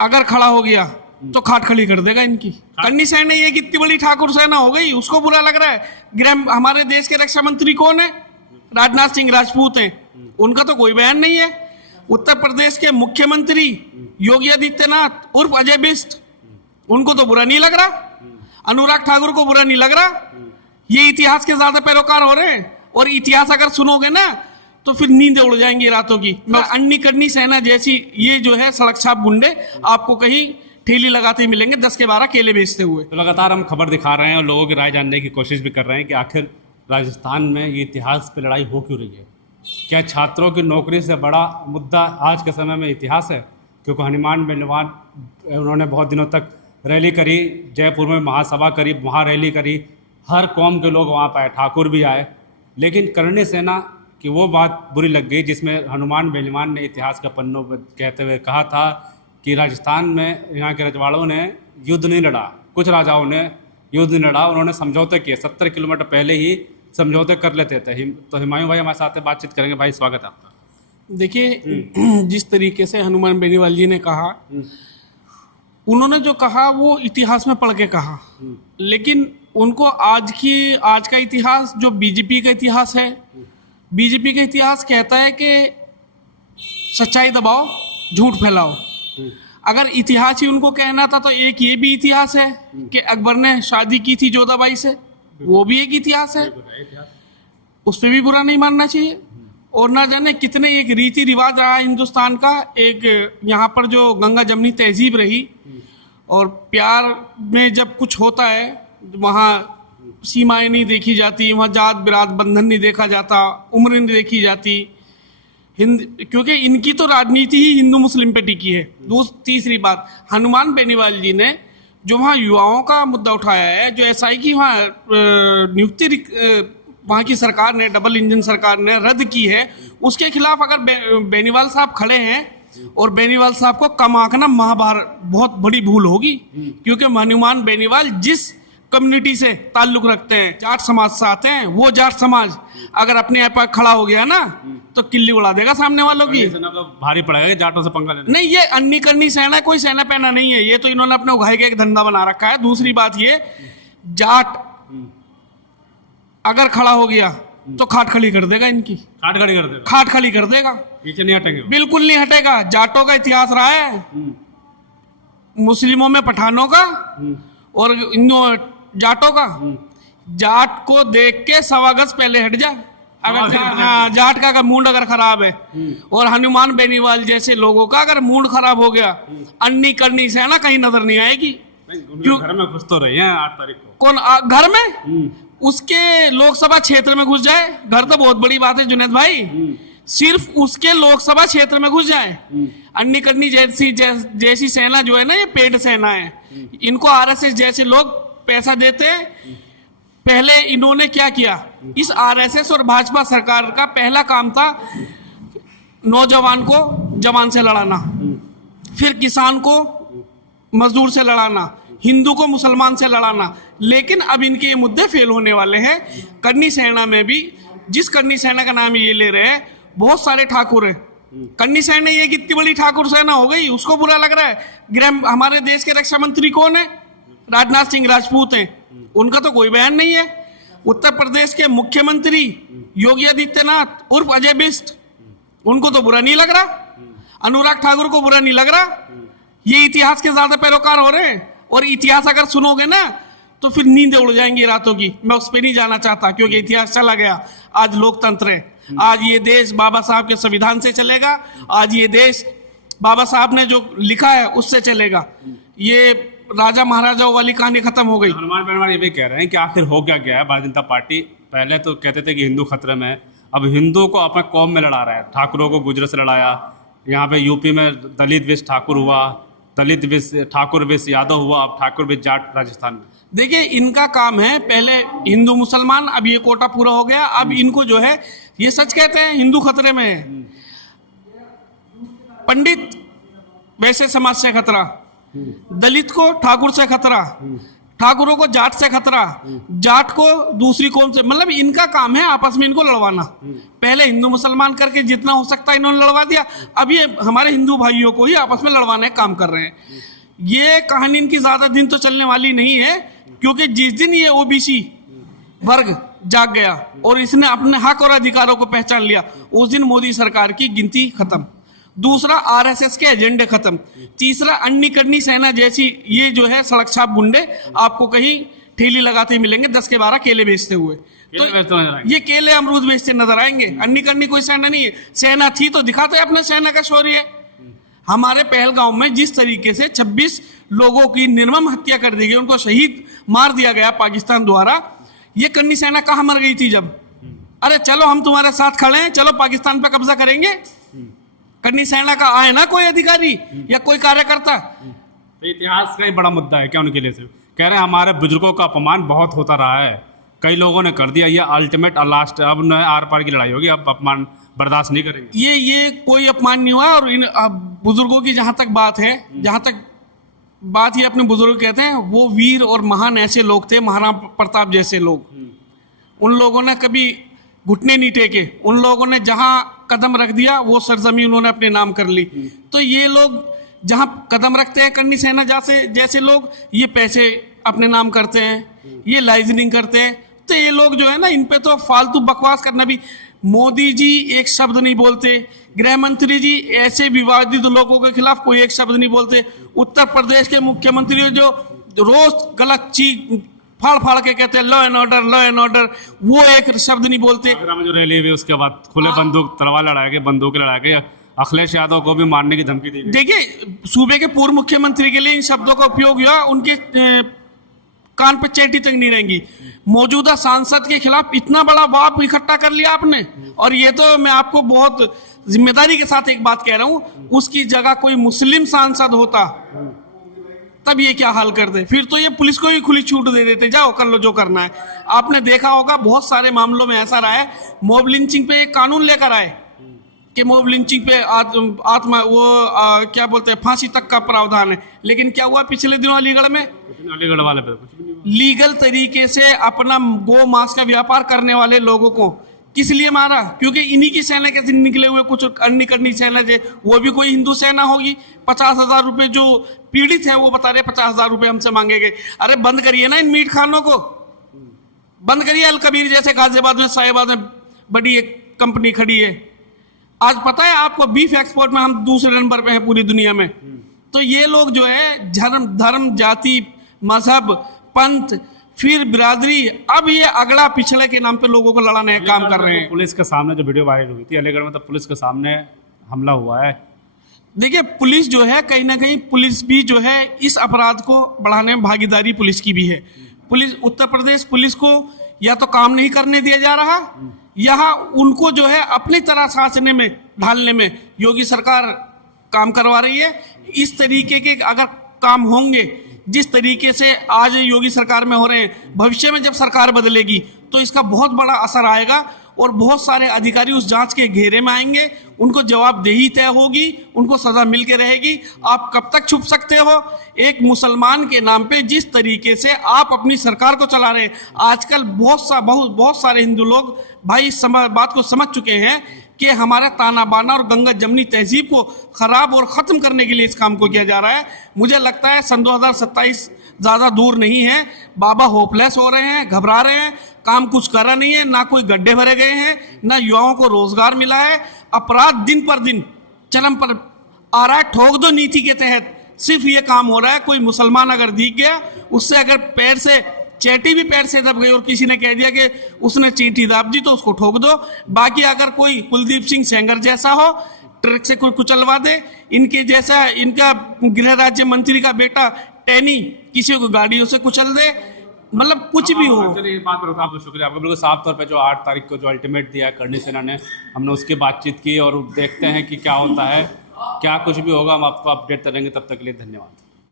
अगर खड़ा हो गया तो खाट खड़ी कर देगा इनकी। करनी सेना ये कितनी बड़ी ठाकुर सेना हो गई, उसको बुरा लग रहा है। हमारे देश के रक्षा मंत्री कौन है? राजनाथ सिंह राजपूत हैं, उनका तो कोई बयान नहीं है। उत्तर प्रदेश के मुख्यमंत्री योगी आदित्यनाथ उर्फ अजय बिष्ट, उनको तो बुरा नहीं लग रहा। अनुराग ठाकुर को बुरा नहीं लग रहा। ये इतिहास के ज्यादा पैरोकार हो रहे हैं, और इतिहास अगर सुनोगे ना तो फिर नींदें उड़ जाएंगी रातों की। अन्नी करनी सेना जैसी ये जो है सड़क छाप गुंडे आपको कहीं ठेली लगाते ही मिलेंगे 10 के 12 केले बेचते हुए। तो लगातार हम खबर दिखा रहे हैं और लोगों की राय जानने की कोशिश भी कर रहे हैं कि आखिर राजस्थान में ये इतिहास पे लड़ाई हो क्यों रही है। क्या छात्रों की नौकरी से बड़ा मुद्दा आज के समय में इतिहास है? क्योंकि हनुमान बेनीवाल उन्होंने बहुत दिनों तक रैली करी, जयपुर में महासभा करी, वहाँ रैली करी, हर कौम के लोग वहाँ पे आए, ठाकुर भी आए, लेकिन करनी सेना की वो बात बुरी लग गई जिसमें हनुमान बेनीवाल ने इतिहास का पन्नों पर कहते हुए कहा था कि राजस्थान में यहाँ के रजवाड़ों ने युद्ध नहीं लड़ा, कुछ राजाओं ने युद्ध नहीं लड़ा, उन्होंने समझौते किए। 70 किलोमीटर पहले ही समझौते कर लेते थे। तो हुमायूं भाई हमारे साथ बातचीत करेंगे। भाई स्वागत है आपका। देखिए, जिस तरीके से हनुमान बेनीवाल जी ने कहा, उन्होंने जो कहा वो इतिहास में पढ़ के कहा, लेकिन उनको आज का इतिहास जो बीजेपी का इतिहास है, बीजेपी का इतिहास कहता है कि सच्चाई दबाओ, झूठ फैलाओ। अगर इतिहास ही उनको कहना था तो एक ये भी इतिहास है कि अकबर ने शादी की थी जोधाबाई से, वो भी एक इतिहास है, उस पर भी बुरा नहीं मानना चाहिए। और ना जाने कितने एक रीति रिवाज रहा हिंदुस्तान का, एक यहाँ पर जो गंगा जमनी तहजीब रही, और प्यार में जब कुछ होता है वहाँ सीमाएं नहीं देखी जाती, वहाँ जात बिरात बंधन नहीं देखा जाता, उम्र नहीं देखी जाती। क्योंकि इनकी तो राजनीति ही हिंदू मुस्लिम पे टिकी है। तीसरी बात, हनुमान बेनीवाल जी ने जो वहाँ युवाओं का मुद्दा उठाया है, जो एसआई की वहाँ नियुक्ति वहाँ की सरकार ने, डबल इंजन सरकार ने रद्द की है, उसके खिलाफ अगर बेनीवाल साहब खड़े हैं, और बेनीवाल साहब को कम आंकना महाभारत बहुत बड़ी भूल होगी। क्योंकि हनुमान बेनीवाल जिस कम्युनिटी से ताल्लुक रखते हैं, जाट समाज से आते हैं, वो जाट समाज अगर अपने आप पर खड़ा हो गया ना तो किल्ली उड़ा देगा सामने वालों की। भारी पड़ेगा जाटों से पंगा लेना। नहीं, ये अन्नी करनी सेना कोई सेना पैना नहीं है, ये तो इन्होंने अपने उगाई का एक धंधा बना रखा है। दूसरी बात ये, जाट अगर खड़ा हो गया तो खाट खड़ी कर देगा इनकी। खाट खड़ी कर देगा? खाट खड़ी कर देगा, पीछे नहीं हटेंगे, बिल्कुल नहीं हटेगा। जाटों का इतिहास रहा है, मुस्लिमों में पठानों का और जाटों का। जाट को देख के 1.25 गज पहले हट जा अगर, हाँ, जाट का मूड अगर खराब है, और हनुमान बेनीवाल जैसे लोगों का अगर मूड खराब हो गया, अन्नी करनी सेना कहीं नजर नहीं आएगी। क्यों? घर में घुस तो रही है 8 तारीख को। कौन घर में? उसके लोकसभा क्षेत्र में घुस जाए, घर तो बहुत बड़ी बात है जुनैद भाई, सिर्फ उसके लोकसभा क्षेत्र में घुस जाए। अन्नी करनी जैसी सेना जो है ना, ये पेड सेना है, इनको आरएसएस जैसे लोग पैसा देते हैं। पहले इन्होंने क्या किया, इस आरएसएस और भाजपा सरकार का पहला काम था नौजवान को जवान से लड़ाना, फिर किसान को मजदूर से लड़ाना, हिंदू को मुसलमान से लड़ाना। लेकिन अब इनके ये मुद्दे फेल होने वाले हैं। करनी सेना में भी, जिस करनी सेना का नाम ये ले रहे हैं, बहुत सारे ठाकुर हैं। करनी सेना ये कितनी बड़ी ठाकुर सेना हो गई, उसको बुरा लग रहा है। हमारे देश के रक्षा मंत्री कौन है? राजनाथ सिंह राजपूत हैं, उनका तो कोई बयान नहीं है। उत्तर प्रदेश के मुख्यमंत्री योगी आदित्यनाथ उर्फ अजय बिष्ट, उनको तो बुरा नहीं लग रहा। अनुराग ठाकुर को बुरा नहीं लग रहा। ये इतिहास के ज्यादा पैरोकार हो रहे हैं, और इतिहास अगर सुनोगे ना तो फिर नींदें उड़ जाएंगी रातों की। मैं उस पर नहीं जाना चाहता, क्योंकि इतिहास चला गया। आज लोकतंत्र है, आज ये देश बाबा साहब के संविधान से चलेगा, आज ये देश बाबा साहब ने जो लिखा है उससे चलेगा। ये राजा महाराजाओं वाली कहानी खत्म हो गई। हनुमान बेनीवाल ये भी कह रहे हैं कि आखिर हो क्या गया है भारतीय जनता पार्टी। पहले तो कहते थे कि हिंदू खतरे में है, अब हिंदुओं को अपने कौम में लड़ा रहा है। ठाकुरों को गुजर से लड़ाया, यहाँ पे यूपी में दलित विश ठाकुर हुआ, दलित विश ठाकुर विश यादव हुआ, अब ठाकुर विश जाट राजस्थान में। देखिए, इनका काम है पहले हिंदू मुसलमान, अब ये कोटा पूरा हो गया। अब इनको जो है, ये सच कहते हैं हिंदू खतरे में है, पंडित वैसे समाज से खतरा, दलित को ठाकुर से खतरा, ठाकुरों को जाट से खतरा, जाट को दूसरी कौम से, मतलब इनका काम है आपस में इनको लड़वाना। पहले हिंदू मुसलमान करके जितना हो सकता है इन्होंने लड़वा दिया, अब ये हमारे हिंदू भाइयों को ही आपस में लड़वाने का काम कर रहे हैं। ये कहानी इनकी ज्यादा दिन तो चलने वाली नहीं है, क्योंकि जिस दिन ये ओबीसी वर्ग जाग गया और इसने अपने हक और अधिकारों को पहचान लिया, उस दिन मोदी सरकार की गिनती खत्म। दूसरा, आरएसएस के एजेंडे खत्म। तीसरा, अन्नी कन्नी सेना जैसी ये जो है सड़क छाप गुंडे आपको कहीं ठेली लगाते मिलेंगे 10 के 12 केले बेचते हुए। तो ये केले अमरूद बेचते नजर आएंगे। अन्नी कन्नी कोई सेना नहीं है, सेना थी तो दिखाते अपने सेना का शौर्य। हमारे पहलगांव में जिस तरीके से 26 लोगों की निर्मम हत्या कर दी गई, उनको शहीद मार दिया गया पाकिस्तान द्वारा, ये कन्नी सेना कहाँ मर गई थी जब? अरे चलो हम तुम्हारे साथ खड़े हैं, चलो पाकिस्तान पे कब्जा करेंगे। कन्नी सेना का आए ना कोई अधिकारी या कोई कार्यकर्ता। तो इतिहास का ही बड़ा मुद्दा है क्या उनके लिए? सिर्फ कह रहे हैं हमारे बुजुर्गों का अपमान बहुत होता रहा है, कई लोगों ने कर दिया, ये अल्टीमेट लास्ट, अब न आर पार की लड़ाई होगी, अब अपमान बर्दाश्त नहीं करेंगे। ये कोई अपमान नहीं हुआ। और इन बुजुर्गों की जहां तक बात है, जहां तक बात ये अपने बुजुर्ग कहते हैं, वो वीर और महान ऐसे लोग थे, महाराणा प्रताप जैसे लोग। उन लोगों ने कभी घुटने नहीं टेके, उन लोगों ने जहां कदम रख दिया वो सरजमी उन्होंने अपने नाम कर ली। तो ये लोग जहां कदम रखते हैं, कन्नी सेना जैसे लोग, ये पैसे अपने नाम करते हैं, ये लाइजनिंग करते हैं। तो ये लोग जो है ना, इन पे तो फालतू बकवास करना भी। मोदी जी एक शब्द नहीं बोलते, गृह मंत्री जी ऐसे विवादित लोगों के खिलाफ कोई एक शब्द नहीं बोलते। उत्तर प्रदेश के मुख्यमंत्री जो रोज गलत चीज फाड़ फाड़ के कहते हैं law and order, law and order, वो एक शब्द नहीं बोलते। में जो रैली हुई उसके बाद खुले बंदूक तलवार लड़ा के, बंदूक लड़ा के अखिलेश यादव को भी मारने की धमकी दी। देखिए, सूबे के पूर्व मुख्यमंत्री के लिए इन शब्दों का उपयोग हुआ, उनके कान पे चेटी तक नहीं रहेंगी। मौजूदा सांसद के खिलाफ इतना बड़ा वाप इकट्ठा कर लिया आपने। और ये तो मैं आपको बहुत जिम्मेदारी के साथ एक बात कह रहा हूं, उसकी जगह कोई मुस्लिम सांसद होता तब ये क्या हाल कर दे। फिर तो ये पुलिस को भी खुली छूट दे देते, जाओ कर लो जो करना है। आपने देखा होगा बहुत सारे मामलों में ऐसा रहा है, मॉब लिंचिंग पे एक कानून लेकर आए कि मॉब लिंचिंग पे क्या बोलते हैं, फांसी तक का प्रावधान है। लेकिन क्या हुआ पिछले दिनों अलीगढ़ में? अलीगढ़ वाले पे लीगल तरीके से अपना गो मांस का व्यापार करने वाले लोगों को किस लिए मारा? क्योंकि इन्हीं की सेना के निकले हुए कुछ अन्नी कन्नी सेना जो वो भी कोई हिंदू सेना होगी। 50,000 रुपए जो पीड़ित हैं वो बता रहे 50,000 रुपए हमसे मांगेंगे। अरे बंद करिए ना इन मीट खानों को, बंद करिए। अल कबीर जैसे गाजियाबाद में, साहिबाद में बड़ी एक कंपनी खड़ी है। आज पता है आपको, बीफ एक्सपोर्ट में हम दूसरे नंबर पे हैं पूरी दुनिया में। तो ये लोग जो है धर्म, जाति, मजहब, पंथ, फिर बिरादरी, अब ये अगला पिछड़े के नाम पे लोगों को लड़ाने का काम कर रहे हैं। पुलिस के सामने जो वीडियो वायरल हुई थी अलीगढ़ में, तो पुलिस के सामने हमला हुआ है। देखिए, पुलिस जो है कहीं ना कहीं, पुलिस भी जो है इस अपराध को बढ़ाने में भागीदारी पुलिस की भी है। पुलिस, उत्तर प्रदेश पुलिस को या तो काम नहीं करने दिया जा रहा, यहाँ उनको जो है अपनी तरह शासने में ढालने में योगी सरकार काम करवा रही है। इस तरीके के अगर काम होंगे जिस तरीके से आज योगी सरकार में हो रहे हैं, भविष्य में जब सरकार बदलेगी तो इसका बहुत बड़ा असर आएगा और बहुत सारे अधिकारी उस जांच के घेरे में आएंगे, उनको जवाबदेही तय होगी, उनको सजा मिल के रहेगी। आप कब तक छुप सकते हो? एक मुसलमान के नाम पे जिस तरीके से आप अपनी सरकार को चला रहे हैं, आजकल बहुत सारे हिंदू लोग भाई इस बात को समझ चुके हैं कि हमारा ताना बाना और गंगा जमनी तहजीब को खराब और ख़त्म करने के लिए इस काम को किया जा रहा है। मुझे लगता है सन 2027 ज़्यादा दूर नहीं है। बाबा होपलेस हो रहे हैं, घबरा रहे हैं, काम कुछ करा नहीं है, ना कोई गड्ढे भरे गए हैं, ना युवाओं को रोजगार मिला है। अपराध दिन पर दिन चरम पर आ रहा है। ठोक दो नीति के तहत सिर्फ ये काम हो रहा है। कोई मुसलमान अगर दिख गया, उससे अगर पैर से चेटी भी पैर से दब गई और किसी ने कह दिया कि उसने चींटी दाब दी, तो उसको ठोक दो। बाकी अगर कोई कुलदीप सिंह सेंगर जैसा हो, ट्रक से कोई कुचलवा दे, इनके जैसा, इनका गृह राज्य मंत्री का बेटा टैनी किसी को गाड़ियों से कुचल दे, मतलब कुछ भी हो। चलिए, बात करो, आपको शुक्रिया। आपको बिल्कुल साफ तौर पे जो 8 तारीख को जो अल्टीमेट दिया करनी सेना ने, हमने उसकी बातचीत की और देखते हैं कि क्या होता है, क्या कुछ भी होगा हम आपको अपडेट करेंगे। तब तक के लिए धन्यवाद।